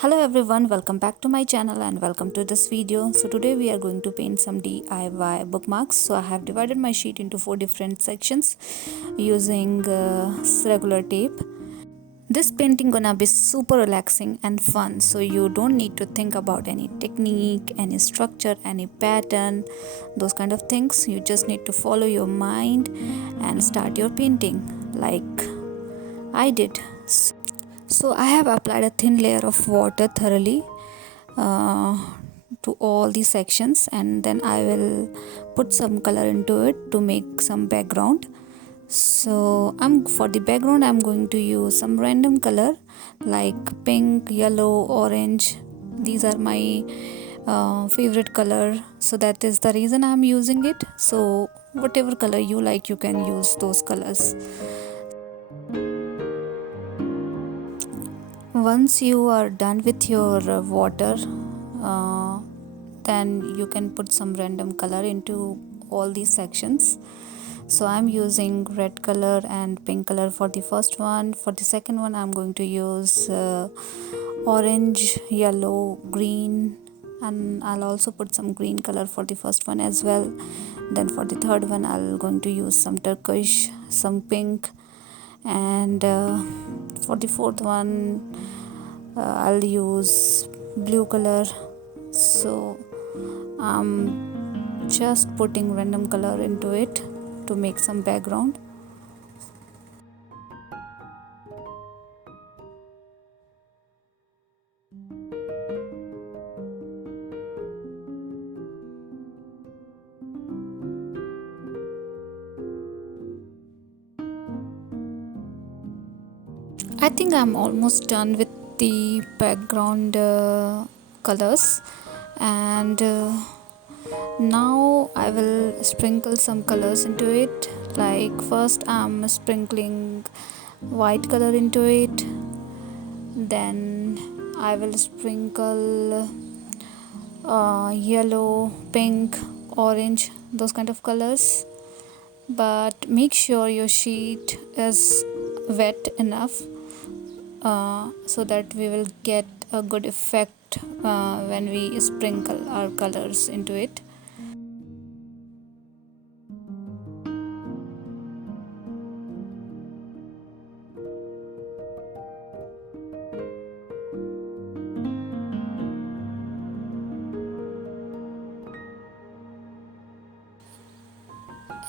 Hello everyone, welcome back to my channel and welcome to this video. So today we are going to paint some DIY bookmarks. So I have divided my sheet into 4 different sections using regular tape. This painting gonna be super relaxing and fun, so you don't need to think about any technique, any structure, any pattern, those kind of things. You just need to follow your mind and start your painting like I did. So I have applied a thin layer of water thoroughly uh, to all the sections, and then I will put some color into it to make some background. So for the background I'm going to use some random color like pink, yellow, orange. These are my favorite color, so that is the reason I'm using it. So whatever color you like, you can use those colors. Once you are done with your water, uh, then you can put some random color into all these sections. So I'm using red color and pink color for the first one. For the second one I'm going to use orange, yellow, green, and I'll also put some green color for the first one as well. Then for the third one I'm going to use some turquoise, some pink, and for the fourth one I'll use blue color. So I'm just putting random color into it to make some background. I think I'm almost done with the background colors, and now I will sprinkle some colors into it. Like first I'm sprinkling white color into it, then I will sprinkle yellow, pink, orange, those kind of colors. But make sure your sheet is wet enough so that we will get a good effect when we sprinkle our colors into it.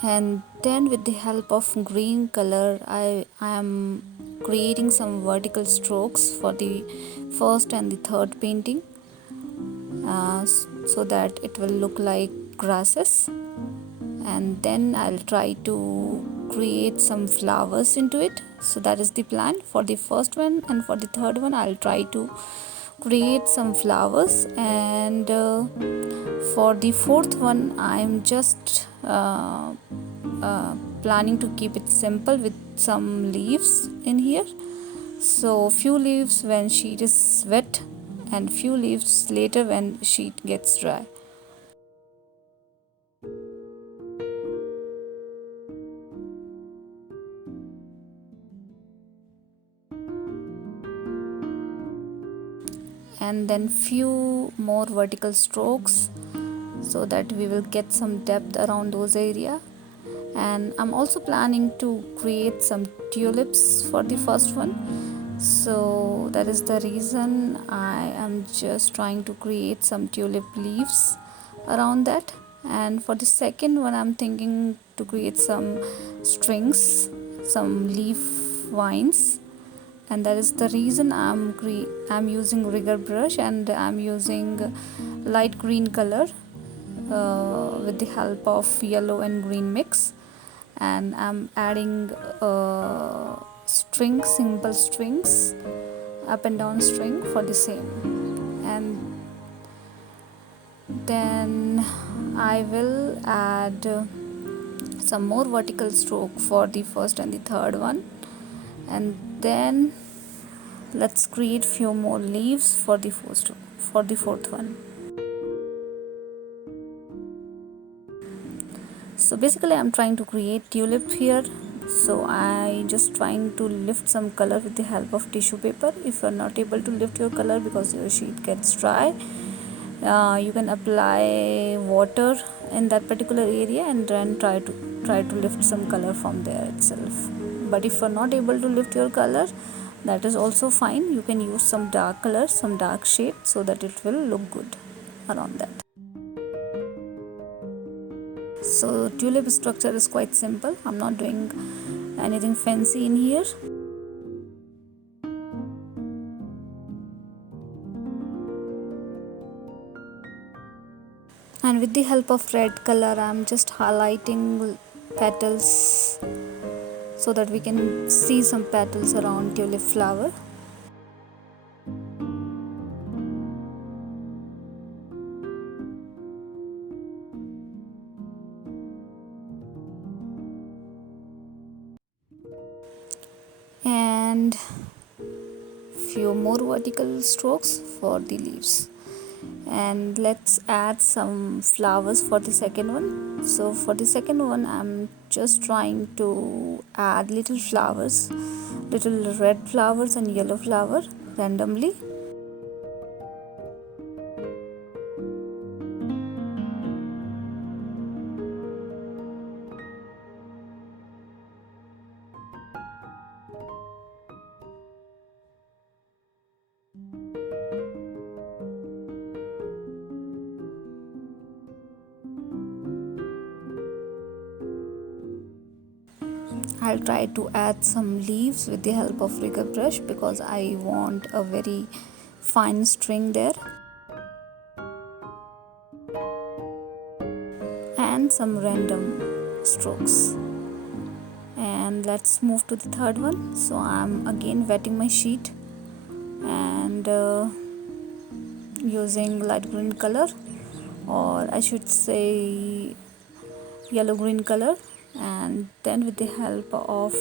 And then with the help of green color I am creating some vertical strokes for the first and the third painting, so that it will look like grasses. And then I'll try to create some flowers into it. So that is the plan for the first one, and for the third one I'll try to create some flowers. And for the fourth one I'm just planning to keep it simple with some leaves in here. So few leaves when sheet is wet and few leaves later when sheet gets dry. And then few more vertical strokes so that we will get some depth around those area. And I'm also planning to create some tulips for the first one, so that is the reason I am just trying to create some tulip leaves around that. And for the second one I'm thinking to create some strings, some leaf vines, and that is the reason I'm using rigger brush, and I'm using light green color with the help of yellow and green mix. And I'm adding strings, simple strings, up and down string for the same. And then I will add some more vertical stroke for the first and the third one. And then let's create few more leaves for the fourth one. So basically I'm trying to create tulip here, So I just trying to lift some color with the help of tissue paper. If you're not able to lift your color because your sheet gets dry, you can apply water in that particular area and then try to lift some color from there itself. But if you're not able to lift your color, that is also fine. You can use some dark color, some dark shade, so that it will look good around that. So tulip structure is quite simple. I'm not doing anything fancy in here. And with the help of red color, I'm just highlighting petals so that we can see some petals around tulip flower. And few more vertical strokes for the leaves. And let's add some flowers for the second one. So for the second one, I'm just trying to add little flowers, little red flowers and yellow flower randomly. I'll try to add some leaves with the help of rigger brush because I want a very fine string there, and some random strokes. And let's move to the third one. So I'm again wetting my sheet and using light green color, or I should say yellow green color, and then with the help of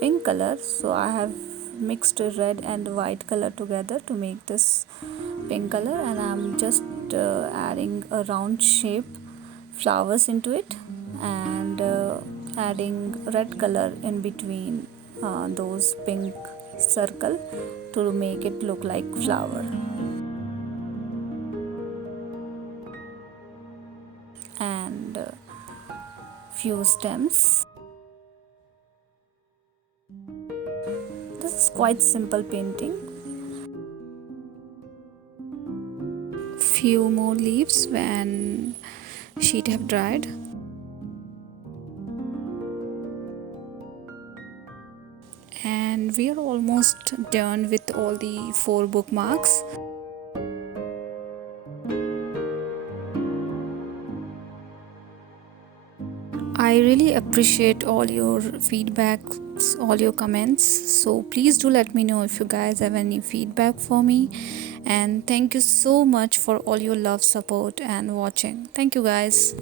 pink color, so I have mixed red and white color together to make this pink color, and I'm just adding a round shape flowers into it, and adding red color in between those pink circle to make it look like flower. And few stems. This is quite simple painting. Few more leaves when sheet have dried. And we are almost done with all the 4 bookmarks. I really appreciate all your feedbacks, all your comments. So please do let me know if you guys have any feedback for me. And thank you so much for all your love, support, and watching. Thank you, guys.